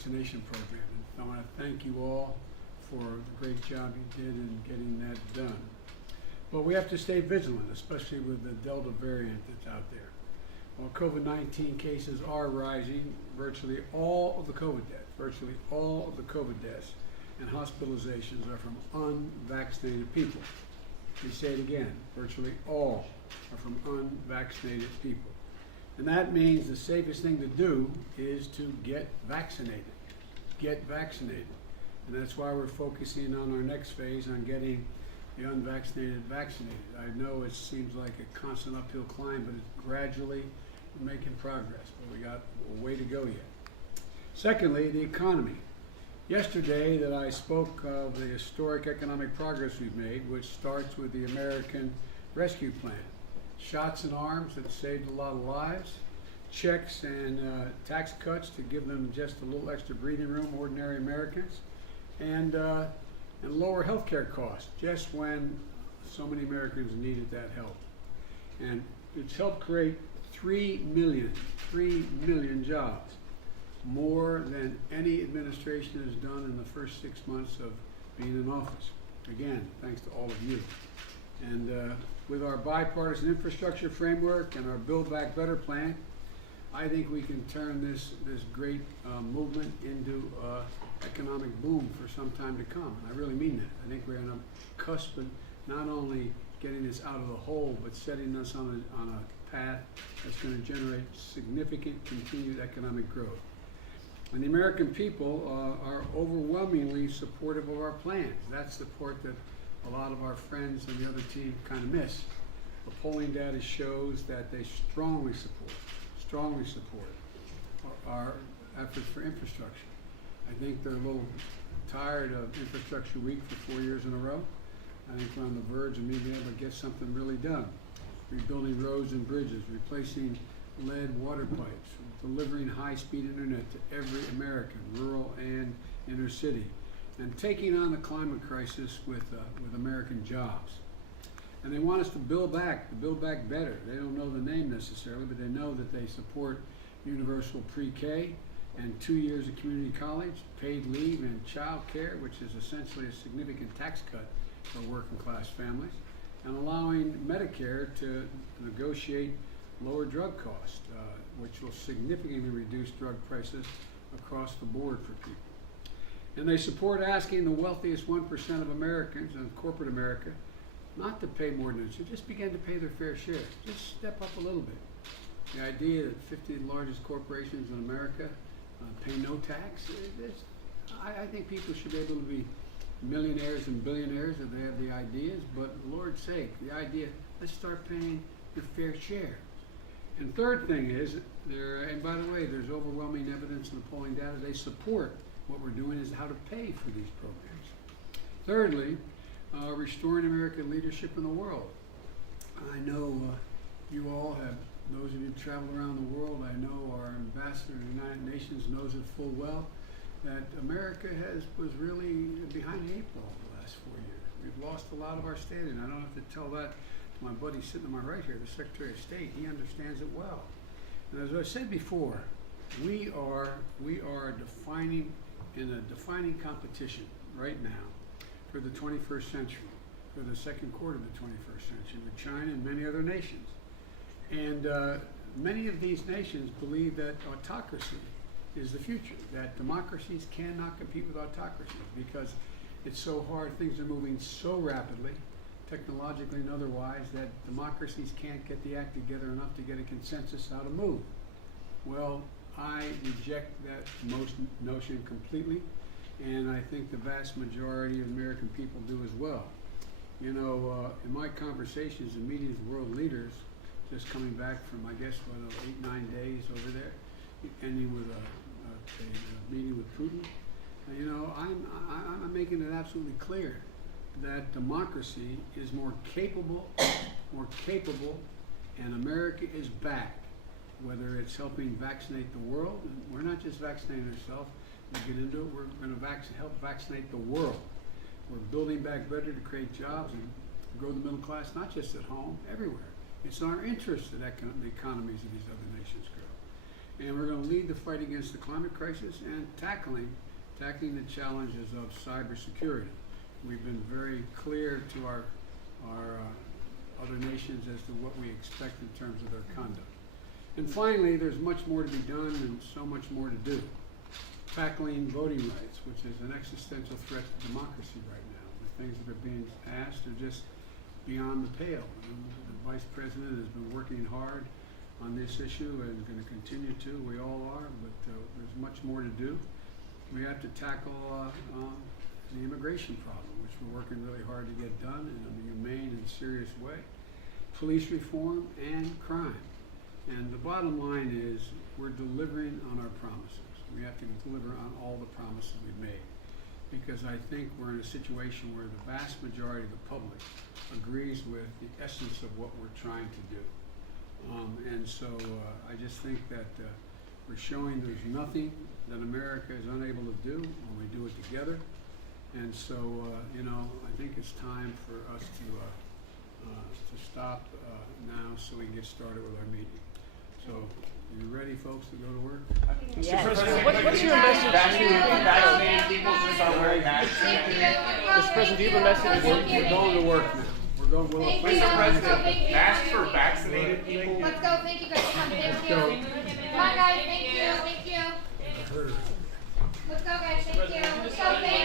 vaccination program. And I want to thank you all for the great job you did in getting that done. But we have to stay vigilant, especially with the Delta variant that's out there. While COVID-19 cases are rising, virtually all of the COVID deaths and hospitalizations are from unvaccinated people. Let me say it again, virtually all are from unvaccinated people. And that means the safest thing to do is to get vaccinated. Get vaccinated. And that's why we're focusing on our next phase on getting the unvaccinated vaccinated. I know it seems like a constant uphill climb, but it's gradually making progress, but we got a way to go yet. Secondly, the economy. Yesterday that I spoke of the historic economic progress we've made, which starts with the American Rescue Plan. Shots in arms that saved a lot of lives, checks and tax cuts to give them just a little extra breathing room, ordinary Americans, and lower health care costs, just when so many Americans needed that help. And it's helped create 3 million jobs, more than any administration has done in the first 6 months of being in office. Again, thanks to all of you. And with our bipartisan infrastructure framework and our Build Back Better plan, I think we can turn this great movement into economic boom for some time to come. And I really mean that. I think we're on a cusp of not only getting us out of the hole, but setting us on a path that's going to generate significant continued economic growth. And the American people are overwhelmingly supportive of our plans. That's the part that a lot of our friends on the other team kind of miss. The polling data shows that they strongly support our efforts for infrastructure. I think they're a little tired of infrastructure week for 4 years in a row. I think we're on the verge of being able to get something really done. Rebuilding roads and bridges, replacing lead water pipes, delivering high-speed internet to every American, rural and inner city, and taking on the climate crisis with American jobs. And they want us to build back better. They don't know the name necessarily, but they know that they support universal pre-K and 2 years of community college, paid leave, and child care, which is essentially a significant tax cut for working class families, and allowing Medicare to negotiate lower drug costs, which will significantly reduce drug prices across the board for people. And they support asking the wealthiest 1% of Americans and corporate America not to pay more than they should, just begin to pay their fair share. Just step up a little bit. The idea that 50 largest corporations in America pay no tax, I think people should be able to be millionaires and billionaires if they have the ideas, but Lord's sake, the idea, let's start paying your fair share. And third thing is, and by the way, there's overwhelming evidence in the polling data, they support what we're doing is how to pay for these programs. Thirdly, restoring American leadership in the world. I know you all have, those of you who travel around the world, I know our ambassador to the United Nations knows it full well, that America was really behind the 8 ball the last 4 years. We've lost a lot of our standing. I don't have to tell that to my buddy sitting to my right here, the Secretary of State. He understands it well. And as I said before, we are in a defining competition right now for the 21st century, for the second quarter of the 21st century, with China and many other nations. And many of these nations believe that autocracy is the future, that democracies cannot compete with autocracies because it's so hard, things are moving so rapidly, technologically and otherwise, that democracies can't get the act together enough to get a consensus how to move. Well, I reject that notion completely, and I think the vast majority of American people do as well. You know, in my conversations and meetings with world leaders, just coming back from, I guess, 8-9 days over there, ending with a meeting with Putin, you know, I'm making it absolutely clear that democracy is more capable, and America is back. Whether it's helping vaccinate the world, and we're not just vaccinating ourselves, we'll get into it, we're going to help vaccinate the world. We're building back better to create jobs and grow the middle class, not just at home, everywhere. It's in our interest that the economies of these other nations grow. And we're going to lead the fight against the climate crisis and tackling the challenges of cybersecurity. We've been very clear to our other nations as to what we expect in terms of their conduct. And finally, there's much more to be done and so much more to do. Tackling voting rights, which is an existential threat to democracy right now. The things that are being asked are just beyond the pale. And the Vice President has been working hard on this issue and is going to continue to. We all are, but there's much more to do. We have to tackle the immigration problem, which we're working really hard to get done in a humane and serious way. Police reform and crime. And the bottom line is we're delivering on our promises. We have to deliver on all the promises we've made, because I think we're in a situation where the vast majority of the public agrees with the essence of what we're trying to do. And so I just think that we're showing there's nothing that America is unable to do when we do it together. And so, you know, I think it's time for us to stop now so we can get started with our meeting. So, are you ready, folks, to go to work? Yes. What's your message to vaccinated people just on wearing masks? Mr. President, do you have a message? We're going to work now. We'll Mr. President, masks for vaccinated people. Let's go. Thank you guys. Come on, guys. Thank you. Let's go, guys. Thank you. Let's go. Thank you.